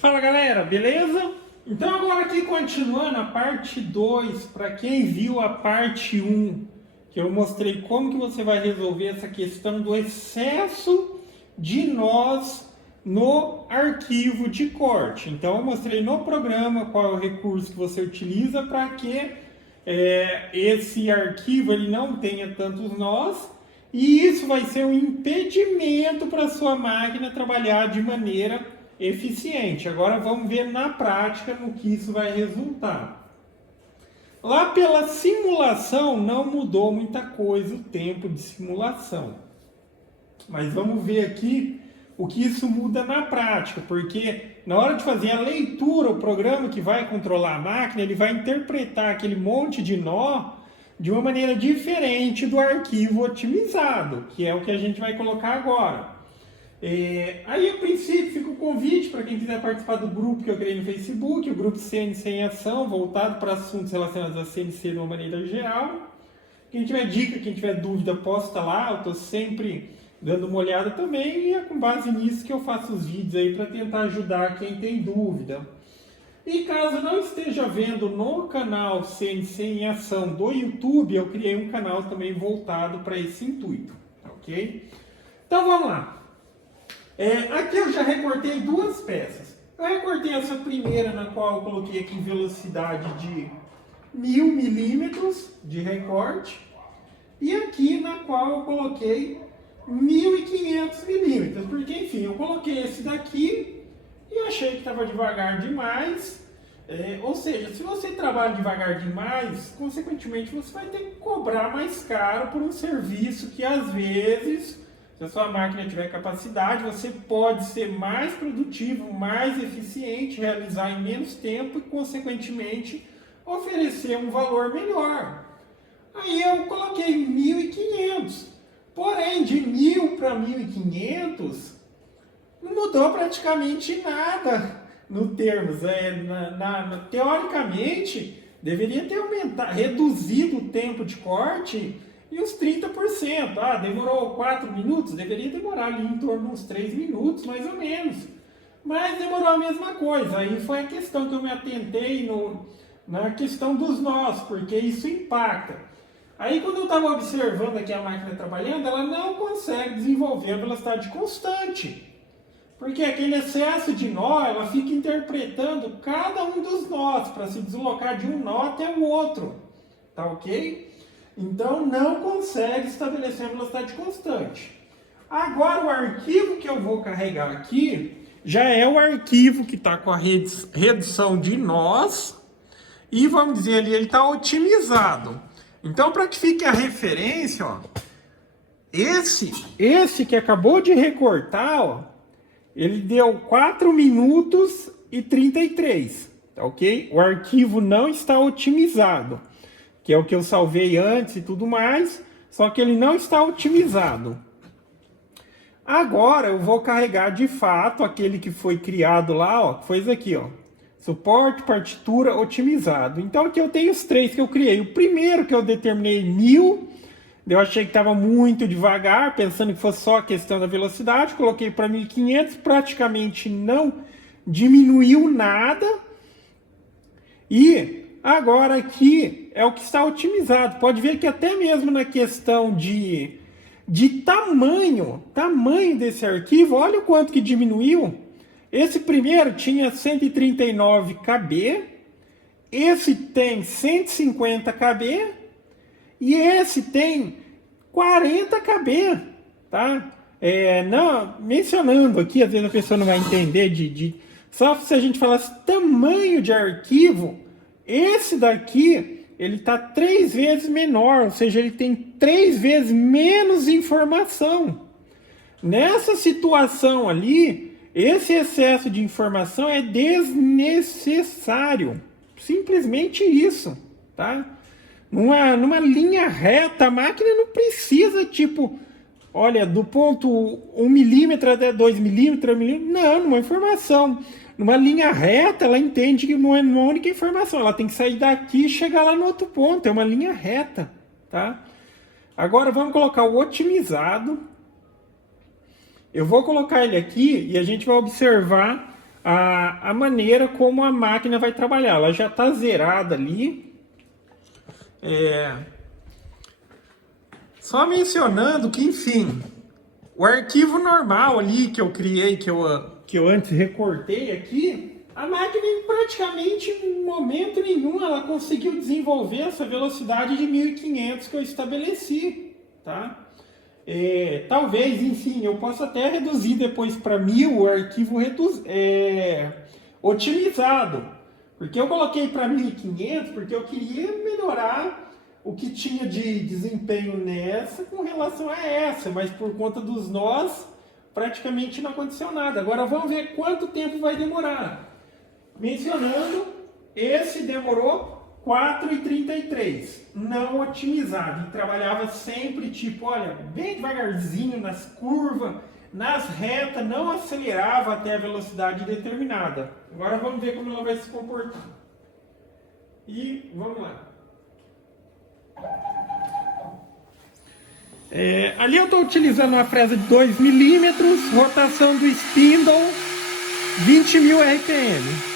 Fala galera, beleza? Então agora aqui continuando a parte 2, para quem viu a parte 1, que eu mostrei como que você vai resolver essa questão do excesso de nós no arquivo de corte. Então eu mostrei no programa qual é o recurso que você utiliza para que esse arquivo ele não tenha tantos nós, e isso vai ser um impedimento para a sua máquina trabalhar de maneira eficiente. Agora vamos ver na prática no que isso vai resultar. Lá pela simulação não mudou muita coisa o tempo de simulação. Mas vamos ver aqui o que isso muda na prática, porque na hora de fazer a leitura, o programa que vai controlar a máquina, ele vai interpretar aquele monte de nó de uma maneira diferente do arquivo otimizado, que é o que a gente vai colocar agora. Aí, a princípio, fica o convite para quem quiser participar do grupo que eu criei no Facebook, o grupo CNC em Ação, voltado para assuntos relacionados a CNC de uma maneira geral. Quem tiver dica, quem tiver dúvida, posta lá, eu estou sempre dando uma olhada também, e é com base nisso que eu faço os vídeos aí para tentar ajudar quem tem dúvida. E caso não esteja vendo no canal CNC em Ação do YouTube, eu criei um canal também voltado para esse intuito, ok? Então vamos lá. Aqui eu já recortei duas peças. Eu recortei essa primeira, na qual eu coloquei aqui velocidade de 1000 milímetros de recorte, e aqui na qual eu coloquei 1500 milímetros, porque enfim, eu coloquei esse daqui e achei que estava devagar demais. Ou seja, se você trabalha devagar demais, consequentemente você vai ter que cobrar mais caro por um serviço que às vezes, se a sua máquina tiver capacidade, você pode ser mais produtivo, mais eficiente, realizar em menos tempo e consequentemente oferecer um valor melhor. Aí eu coloquei 1500, porém de 1000 para 1500 não mudou praticamente nada no termos. Teoricamente, deveria ter reduzido o tempo de corte e uns 30%. Demorou 4 minutos? Deveria demorar ali em torno de uns 3 minutos, mais ou menos. Mas demorou a mesma coisa. Aí foi a questão que eu me atentei na questão dos nós, porque isso impacta. Aí quando eu estava observando aqui a máquina trabalhando, ela não consegue desenvolver a velocidade constante. Porque aquele excesso de nó, ela fica interpretando cada um dos nós para se deslocar de um nó até o outro. Tá ok? Então não consegue estabelecer a velocidade constante. Agora o arquivo que eu vou carregar aqui já é o arquivo que está com a redução de nós e vamos dizer ali, ele está otimizado. Então para que fique a referência, ó, esse que acabou de recortar, ó, ele deu 4 minutos e 33, tá ok? O arquivo não está otimizado, que é o que eu salvei antes e tudo mais, só que ele não está otimizado. Agora eu vou carregar de fato aquele que foi criado lá, ó, que foi esse aqui, ó, suporte partitura otimizado. Então aqui eu tenho os três que eu criei. O primeiro que eu determinei 1000, eu achei que estava muito devagar, pensando que fosse só a questão da velocidade, coloquei para 1500, praticamente não diminuiu nada. E agora aqui é o que está otimizado. Pode ver que até mesmo na questão de tamanho desse arquivo, olha o quanto que diminuiu. Esse primeiro tinha 139 KB, esse tem 150 KB e esse tem 40 KB, tá? Não, mencionando aqui, às vezes a pessoa não vai entender só se a gente falasse tamanho de arquivo, esse daqui ele está 3 vezes menor, ou seja, ele tem 3 vezes menos informação. Nessa situação ali, esse excesso de informação é desnecessário. Simplesmente isso, tá? Numa linha reta, a máquina não precisa, tipo, olha, do ponto 1 milímetro até 2 milímetros, não, numa informação. Numa linha reta, ela entende que não é uma única informação, ela tem que sair daqui e chegar lá no outro ponto, é uma linha reta, tá? Agora vamos colocar o otimizado. Eu vou colocar ele aqui e a gente vai observar a maneira como a máquina vai trabalhar. Ela já está zerada ali. Só mencionando que, enfim, o arquivo normal ali que eu criei, que eu antes recortei aqui, a máquina em praticamente momento nenhum ela conseguiu desenvolver essa velocidade de 1500 que eu estabeleci, tá? Talvez, enfim, eu possa até reduzir depois para 1000 o arquivo otimizado, porque eu coloquei para 1500 porque eu queria melhorar o que tinha de desempenho nessa com relação a essa, mas por conta dos nós, praticamente não aconteceu nada. Agora vamos ver quanto tempo vai demorar. Mencionando, esse demorou 4,33, não otimizado, e trabalhava sempre tipo, olha, bem devagarzinho nas curvas, nas retas, não acelerava até a velocidade determinada. Agora vamos ver como ela vai se comportar. E vamos lá. Ali eu estou utilizando uma fresa de 2 milímetros, rotação do spindle 20.000 RPM.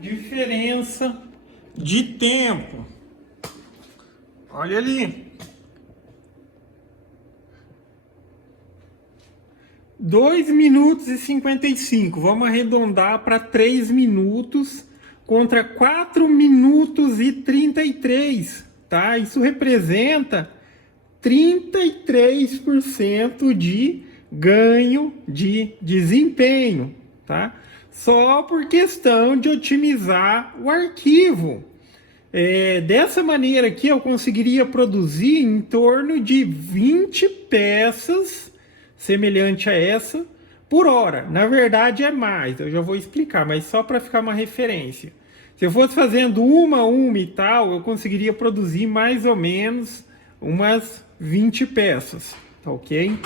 Diferença de tempo. Olha ali. 2 minutos e 55. Vamos arredondar para 3 minutos contra 4 minutos e 33, tá? Isso representa 33% de ganho de desempenho, tá? Só por questão de otimizar o arquivo. Dessa maneira aqui eu conseguiria produzir em torno de 20 peças semelhante a essa por hora. Na verdade é mais, eu já vou explicar, mas só para ficar uma referência. Se eu fosse fazendo uma e tal, eu conseguiria produzir mais ou menos umas 20 peças, tá ok?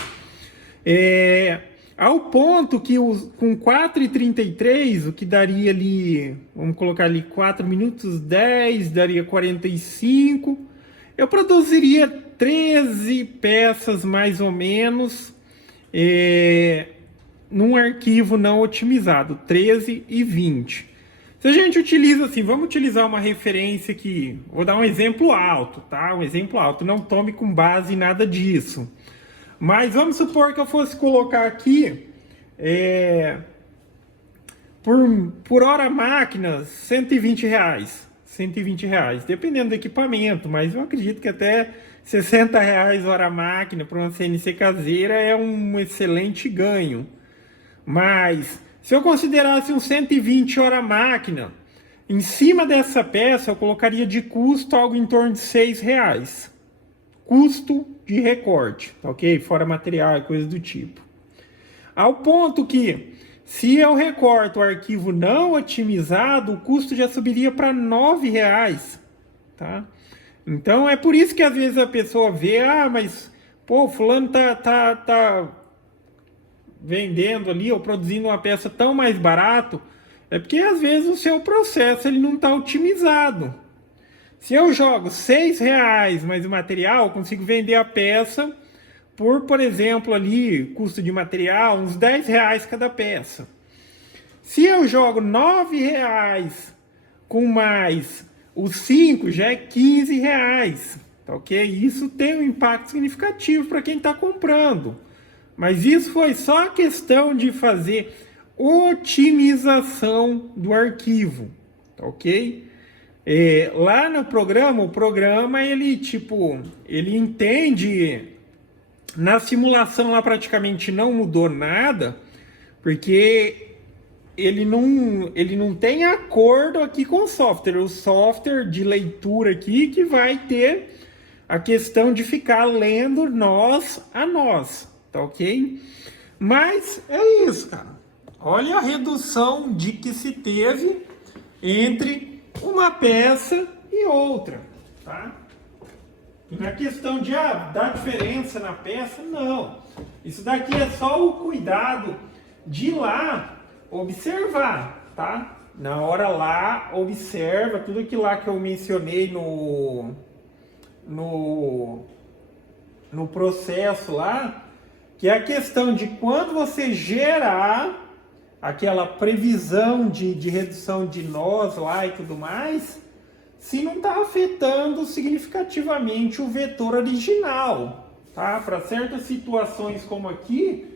Ao ponto que com 4,33, o que daria ali, vamos colocar ali 4 minutos 10, daria 45, eu produziria 13 peças mais ou menos, num arquivo não otimizado, 13 e 20. Se a gente utiliza assim, vamos utilizar uma referência aqui, vou dar um exemplo alto, tá? Um exemplo alto, não tome com base em nada disso. Mas vamos supor que eu fosse colocar aqui, por hora máquina, R$120. R$120, dependendo do equipamento, mas eu acredito que até R$60 hora máquina para uma CNC caseira é um excelente ganho. Mas se eu considerasse um 120 hora máquina, em cima dessa peça eu colocaria de custo algo em torno de R$6. Custo de recorte, tá ok? Fora material e coisas do tipo. Ao ponto que, se eu recorto o arquivo não otimizado, o custo já subiria para R$9, tá? Então é por isso que às vezes a pessoa vê, mas pô, fulano tá vendendo ali ou produzindo uma peça tão mais barato, é porque às vezes o seu processo ele não está otimizado. Se eu jogo R$6 mais o material, eu consigo vender a peça por exemplo, ali, custo de material, uns R$10 cada peça. Se eu jogo R$9 com mais os 5, já é R$15, tá ok? Isso tem um impacto significativo para quem está comprando. Mas isso foi só questão de fazer otimização do arquivo, tá ok? Lá no programa, o programa ele entende, na simulação lá praticamente não mudou nada, porque ele não tem acordo aqui com o software de leitura aqui que vai ter a questão de ficar lendo nós a nós, tá ok? Mas é isso, cara. Olha a redução de que se teve entre uma peça e outra, tá? Na questão de dar diferença na peça, não. Isso daqui é só o cuidado de ir lá observar, tá? Na hora lá, observa tudo aquilo lá que eu mencionei no processo lá, que é a questão de quando você gerar aquela previsão de redução de nós lá e tudo mais, se não está afetando significativamente o vetor original, tá? Para certas situações como aqui,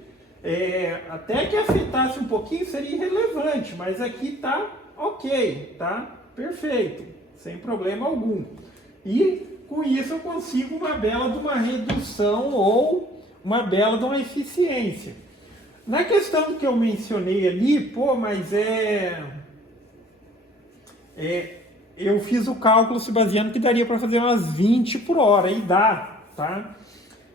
até que afetasse um pouquinho seria irrelevante, mas aqui tá ok, tá perfeito, sem problema algum. E com isso eu consigo uma bela de uma redução ou uma bela de uma eficiência. Na questão que eu mencionei ali, mas eu fiz o cálculo se baseando que daria para fazer umas 20 por hora, e dá, tá?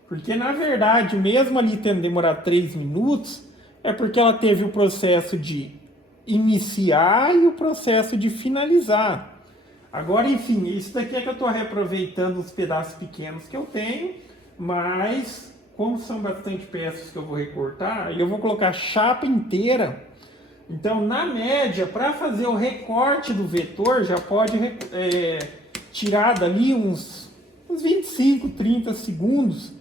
Porque na verdade, mesmo ali tendo demorado 3 minutos, é porque ela teve o processo de iniciar e o processo de finalizar. Agora, enfim, isso daqui é que eu estou reaproveitando os pedaços pequenos que eu tenho, mas como são bastante peças que eu vou recortar, eu vou colocar chapa inteira. Então, na média, para fazer o recorte do vetor, já pode tirar dali uns 25, 30 segundos.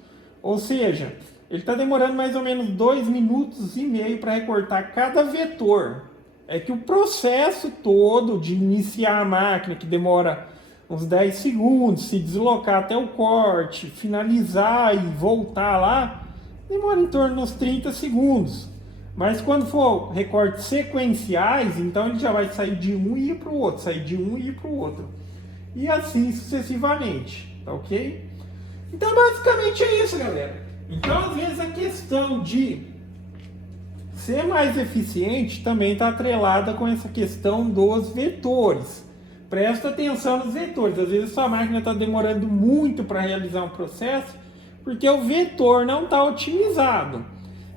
Ou seja, ele está demorando mais ou menos 2 minutos e meio para recortar cada vetor. É que o processo todo de iniciar a máquina, que demora uns 10 segundos, se deslocar até o corte, finalizar e voltar lá, demora em torno de uns 30 segundos. Mas quando for recortes sequenciais, então ele já vai sair de um e ir para o outro, sair de um e ir para o outro. E assim sucessivamente, tá ok? Então basicamente é isso, galera. Então às vezes a questão de ser mais eficiente também está atrelada com essa questão dos vetores. Presta atenção nos vetores. Às vezes sua máquina está demorando muito para realizar um processo porque o vetor não está otimizado.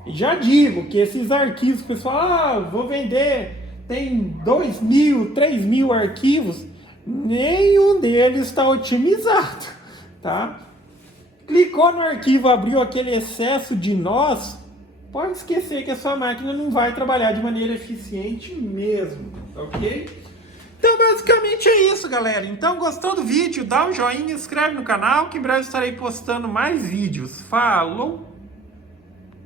E já digo que esses arquivos, pessoal, vou vender tem 2.000, 3.000 arquivos, nenhum deles está otimizado, tá? Clicou no arquivo, abriu aquele excesso de nós, pode esquecer que a sua máquina não vai trabalhar de maneira eficiente mesmo, ok? Então basicamente é isso, galera. Então gostou do vídeo? Dá um joinha, inscreve no canal que em breve estarei postando mais vídeos. Falou!